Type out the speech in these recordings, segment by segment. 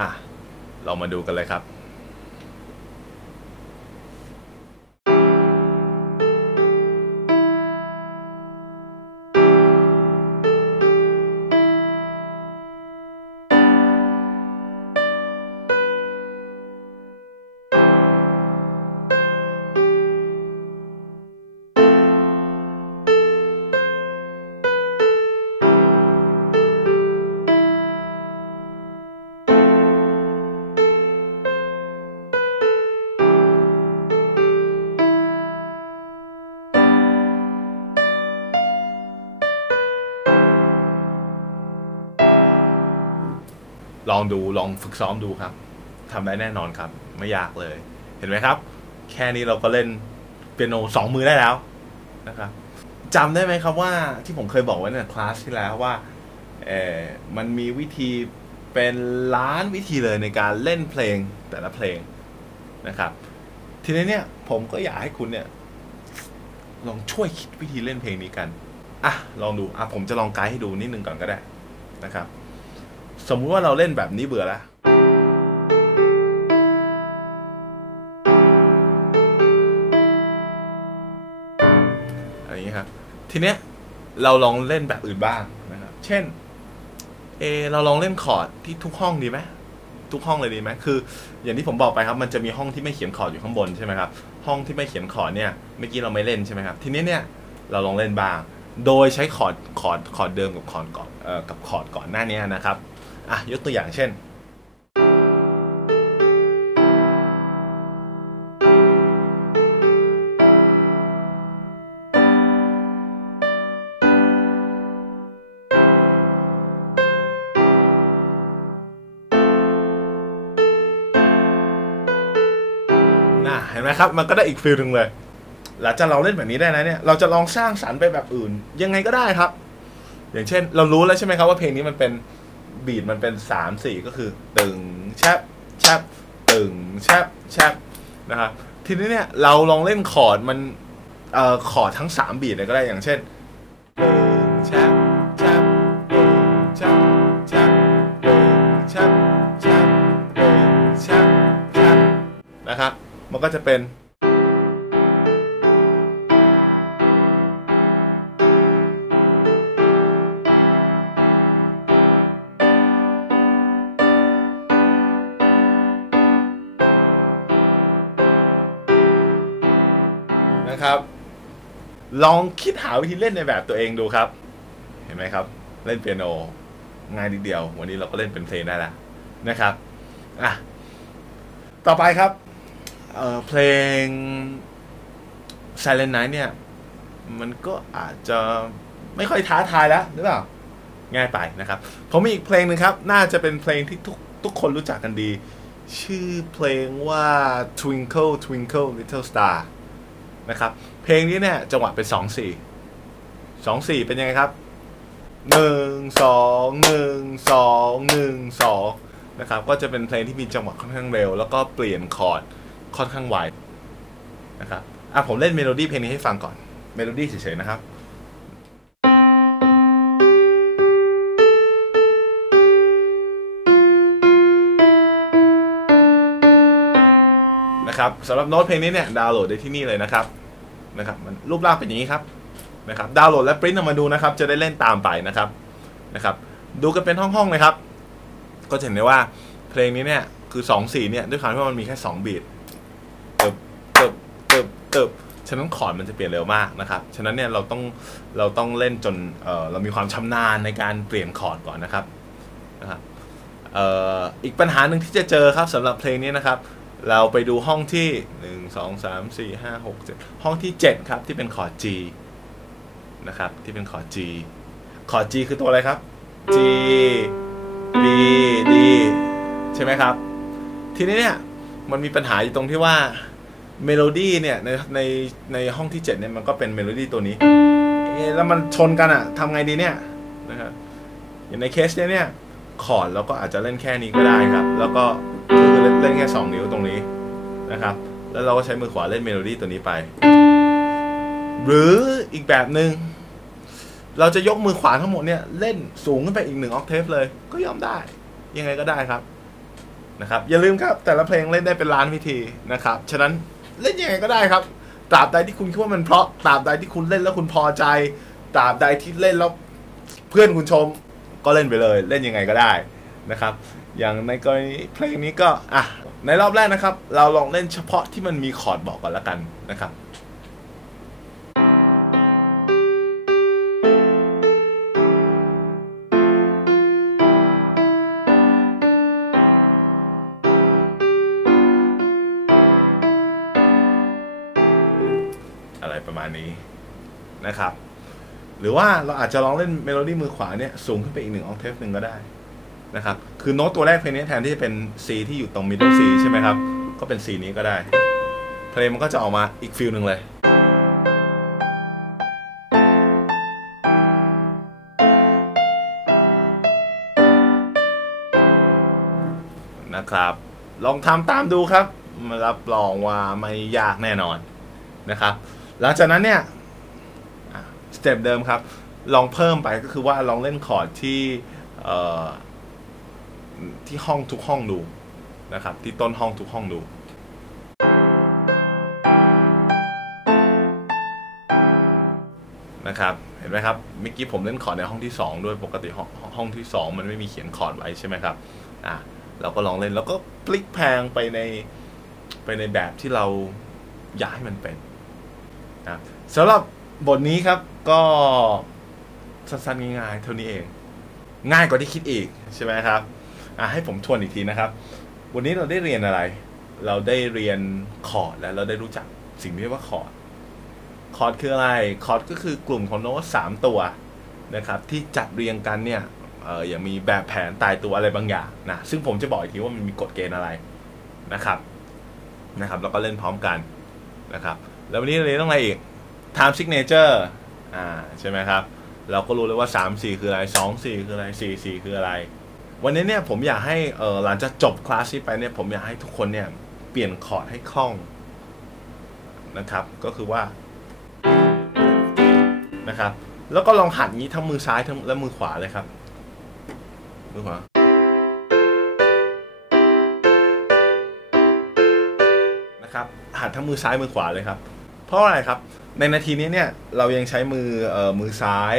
อะเรามาดูกันเลยครับ ลองดูลองฝึกซ้อมดูครับทำได้แน่นอนครับ ไม่ยากเลย เห็นไหมครับ แค่นี้เราก็เล่นเปียโนสองมือได้แล้วนะครับจำได้ไหมครับว่าที่ผมเคยบอกไว้ในคลาสที่แล้วว่าเออมันมีวิธีเป็นล้านวิธีเลยในการเล่นเพลงแต่ละเพลงนะครับ ทีนี้เนี่ยผมก็อยากให้คุณเนี่ย ลองช่วยคิดวิธีเล่นเพลงนี้กันอะลองดูอะผมจะลองไกด์ให้ดูนิดนึงก่อนก็ได้นะครับ สมมุติว่าเราเล่นแบบนี้เบื่อแล้วอะไรอย่างนี้ครับ ทีเนี้ยเราลองเล่นแบบอื่นบ้างนะครับ เช่น เอ เราลองเล่นคอร์ดที่ทุกห้องดีไหมทุกห้องเลยดีไหมคือ อย่างที่ผมบอกไปครับ มันจะมีห้องที่ไม่เขียนคอร์ดอยู่ข้างบนใช่ไหมครับ ห้องที่ไม่เขียนคอร์ดเนี่ย เมื่อกี้เราไม่เล่นใช่ไหมครับ ทีนี้เนี่ยเราลองเล่นบ้าง โดยใช้คอร์ดคอร์ดคอร์ดเดิมกับคอร์ดก่อนเอ่อกับคอร์ดก่อนหน้านี้นะครับ อะยกตัวอย่างเช่นน่ะเห็นไหมครับ มันก็ได้อีกฟิลหนึ่งเลย หลังจากเราเล่นแบบนี้ได้นะเนี่ย เราจะลองสร้างสรรค์ไปแบบอื่น ยังไงก็ได้ครับ อย่างเช่น เรารู้แล้วใช่ไหมครับว่าเพลงนี้มันเป็น บีทมันเป็นสามสี่ก็คือ ตึงแชบแชบตึงแชบแชบนะครับทีนี้เนี่ยเราลองเล่นคอร์ดมันเอ่อคอร์ดทั้งสามบีทเลยก็ได้อย่างเช่นตึงแชบแชบตึงแชบแชบตึงแชบแชบตึงแชบแชบนะครับมันก็จะเป็น นะครับ ลองคิดหาวิธีเล่นในแบบตัวเองดูครับ เห็นไหมครับ เล่นเปียโนง่ายนิดเดียว วันนี้เราก็เล่นเป็นเพลงได้แล้วนะครับอะต่อไปครับเเพลง Silent Night เนี่ย มันก็อาจจะไม่ค่อยท้าทายแล้วหรือเปล่า ง่ายไปนะครับ ผมมีอีกเพลงหนึ่งครับ น่าจะเป็นเพลงที่ทุกทุกคนรู้จักกันดี ชื่อเพลงว่า Twinkle Twinkle Little Star นะครับ เพลงนี้เนี่ยจังหวะเป็นสองสี่สองสี่เป็นยังไงครับหนึ่งสองหนึ่งสองหนึ่งสองนะครับ ก็จะเป็นเพลงที่มีจังหวะค่อนข้างเร็ว แล้วก็เปลี่ยนคอร์ดค่อนข้างไวนะครับอะผมเล่นเมโลดี้เพลงนี้ให้ฟังก่อนเมโลดี้เฉยๆนะครับ นะครับสำหรับโน้ตเพลงนี้เนี่ยดาวน์โหลดได้ที่นี่เลยนะครับนะครับมันรูปร่างเป็นอย่างนี้ครับนะครับดาวน์โหลดและปริ้นออกมาดูนะครับ จะได้เล่นตามไปนะครับนะครับ ดูกันเป็นห้องๆเลยครับ ก็จะเห็นได้ว่าเพลงนี้เนี่ยคือ2 4เนี่ยด้วยความที่มันมีแค่2บีทเติบเติบเติบเติบฉะนั้นคอร์ดมันจะเปลี่ยนเร็วมากนะครับ ฉะนั้นเนี่ยเราต้องเราต้องเล่นจนเออเรามีความชำนาญในการเปลี่ยนคอร์ดก่อนนะครับนะครับเอ่ออีกปัญหาหนึ่งที่จะเจอครับสำหรับเพลงนี้นะครับ เราไปดูห้องที่ 1 2 3 4 5 6 7 ห้องที่ 7 ครับที่เป็นคอร์ด G นะครับที่เป็นคอร์ด G คอร์ด G คือตัวอะไรครับ G B D ใช่ไหมครับ ทีนี้เนี่ยมันมีปัญหาอยู่ตรงที่ว่าเมโลดี้เนี่ยในในในห้องที่7เนี่ยมันก็เป็นเมโลดี้ตัวนี้แล้วมันชนกันอะทำไงดีเนี่ยนะครับอย่างในเคสเนี้ยเนี่ยคอร์ดเราก็อาจจะเล่นแค่นี้ก็ได้ครับ แล้วก็ คือเล่นเล่นแค่ 2 นิ้วตรงนี้นะครับ แล้วเราก็ใช้มือขวาเล่นเมโลดี้ตัวนี้ไป หรืออีกแบบหนึง่งเราจะยกมือขวาทั้งหมดเนี่ยเล่นสูงขึ้นไปอีกหนึ่งออกเทฟเลย ก็ยอมได้ ยังไงก็ได้ครับนะครับ อย่าลืมครับแต่ละเพลงเล่นได้เป็นล้านวิธีนะครับ ฉะนั้นเล่นยังไงก็ได้ครับตราบใดที่คุณคิดว่ามันเพราะตราบใดที่คุณเล่นแล้วคุณพอใจตราบใดที่เล่นแล้วเพื่อนคุณชมก็เล่นไปเลย เล่นยังไงก็ได้ นะครับ อย่างในกรณีเพลงนี้ก็อะในรอบแรกนะครับ เราลองเล่นเฉพาะที่มันมีคอร์ดบอกก่อนละกันนะครับอะไรประมาณนี้นะครับ หรือว่าเราอาจจะลองเล่นเมโลดี้มือขวาเนี่ยสูงขึ้นไปอีกหนึ่งออกเทปหนึ่งก็ได้ นะครับ คือโน้ตตัวแรกเพลงนี้แทนที่จะเป็น C ที่อยู่ตรง middle C ใช่ไหมครับ ก็เป็น C นี้ก็ได้ เพลงมันก็จะออกมาอีกฟิลหนึ่งเลย นะครับ ลองทำตามดูครับมารับรองว่าไม่ยากแน่นอนนะครับ หลังจากนั้นเนี่ยสเต็ปเดิมครับ ลองเพิ่มไปก็คือว่าลองเล่นคอร์ดที่ ที่ห้องทุกห้องดูนะครับ ที่ต้นห้องทุกห้องดูนะครับเห็นไหมครับเมื่อกี้ผมเล่นคอร์ดในห้องที่ 2 ด้วยปกติห้องห้องที่ 2 มันไม่มีเขียนคอร์ดไว้ใช่ไหมครับอะเราก็ลองเล่นแล้วก็พลิกแพงไปในไปในแบบที่เราอยากให้มันเป็นนะสำหรับบทนี้ครับก็สั้นๆง่ายๆเท่านี้เอง ง่ายกว่าที่คิดอีกใช่ไหมครับ อะให้ผมทวนอีกทีนะครับ วันนี้เราได้เรียนอะไร เราได้เรียนคอร์ดและเราได้รู้จักสิ่งที่เรียกว่าคอร์ดคอร์ดคืออะไร คอร์ดก็คือกลุ่มของโน้ตสามตัวนะครับ ที่จัดเรียงกันเนี่ยเอออย่างมีแบบแผนตายตัวอะไรบางอย่างนะซึ่งผมจะบอกอีกทีว่ามันมีกฎเกณฑ์อะไรนะครับนะครับ แล้วก็เล่นพร้อมกันนะครับ แล้ววันนี้เราเรียนต้องอะไรอีก time signature อ่าใช่ไหมครับ เราก็รู้เลยว่า 3 4 คืออะไร 2 4 คืออะไร 4 4 คืออะไร วันนี้เนี่ยผมอยากให้เหลังจากจบคลาสนี้ไปเนี่ยผมอยากให้ทุกคนเนี่ยเปลี่ยนคอร์ดให้คล่องนะครับ ก็คือว่านะครับ แล้วก็ลองหัดงี้ทั้งมือซ้ายทั้งและมือขวาเลยครับ มือขวานะครับหัดทั้งมือซ้ายมือขวาเลยครับ เพราะอะไรครับ ในนาทีนี้เนี่ยเรายังใช้มือเอ่อมือซ้าย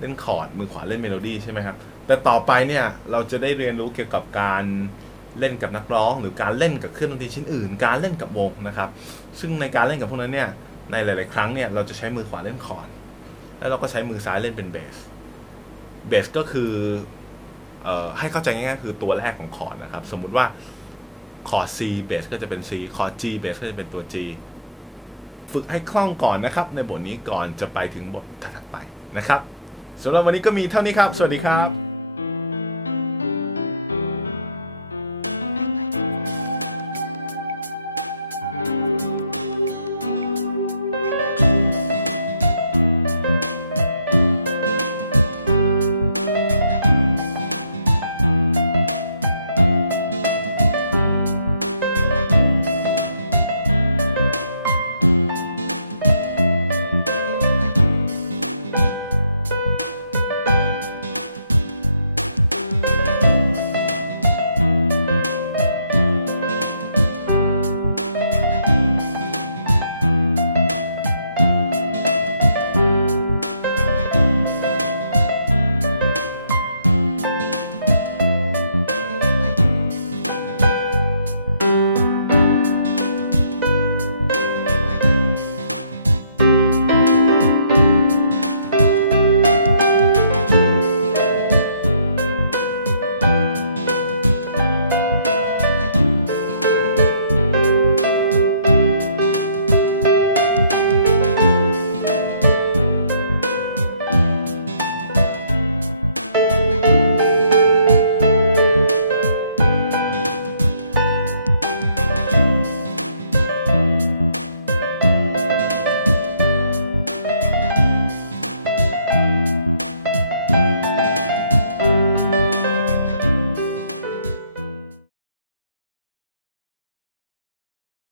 เล่นคอร์ดมือขวาเล่นเมโลดี้ใช่ไหมครับ แต่ต่อไปเนี่ยเราจะได้เรียนรู้เกี่ยวกับการเล่นกับนักร้อง หรือการเล่นกับเครื่องดนตรีชิ้นอื่น การเล่นกับวงนะครับ ซึ่งในการเล่นกับพวกนั้นเนี่ยในหลาย ๆ ครั้งเนี่ยเราจะใช้มือขวาเล่นคอร์ดแล้วเราก็ใช้มือซ้ายเล่นเป็นเบสเบสก็คือออให้เข้าใจง่ายๆคือตัวแรกของคอร์ดนะครับ สมมุติว่าคอร์ด C เบสก็จะเป็น C คอร์ด G เบสก็จะเป็นตัว G ฝึกให้คล่องก่อนนะครับ ในบทนี้ก่อนจะไปถึงบทถัดไปนะครับสำหรับวันนี้ก็มีเท่านี้ครับ สวัสดีครับ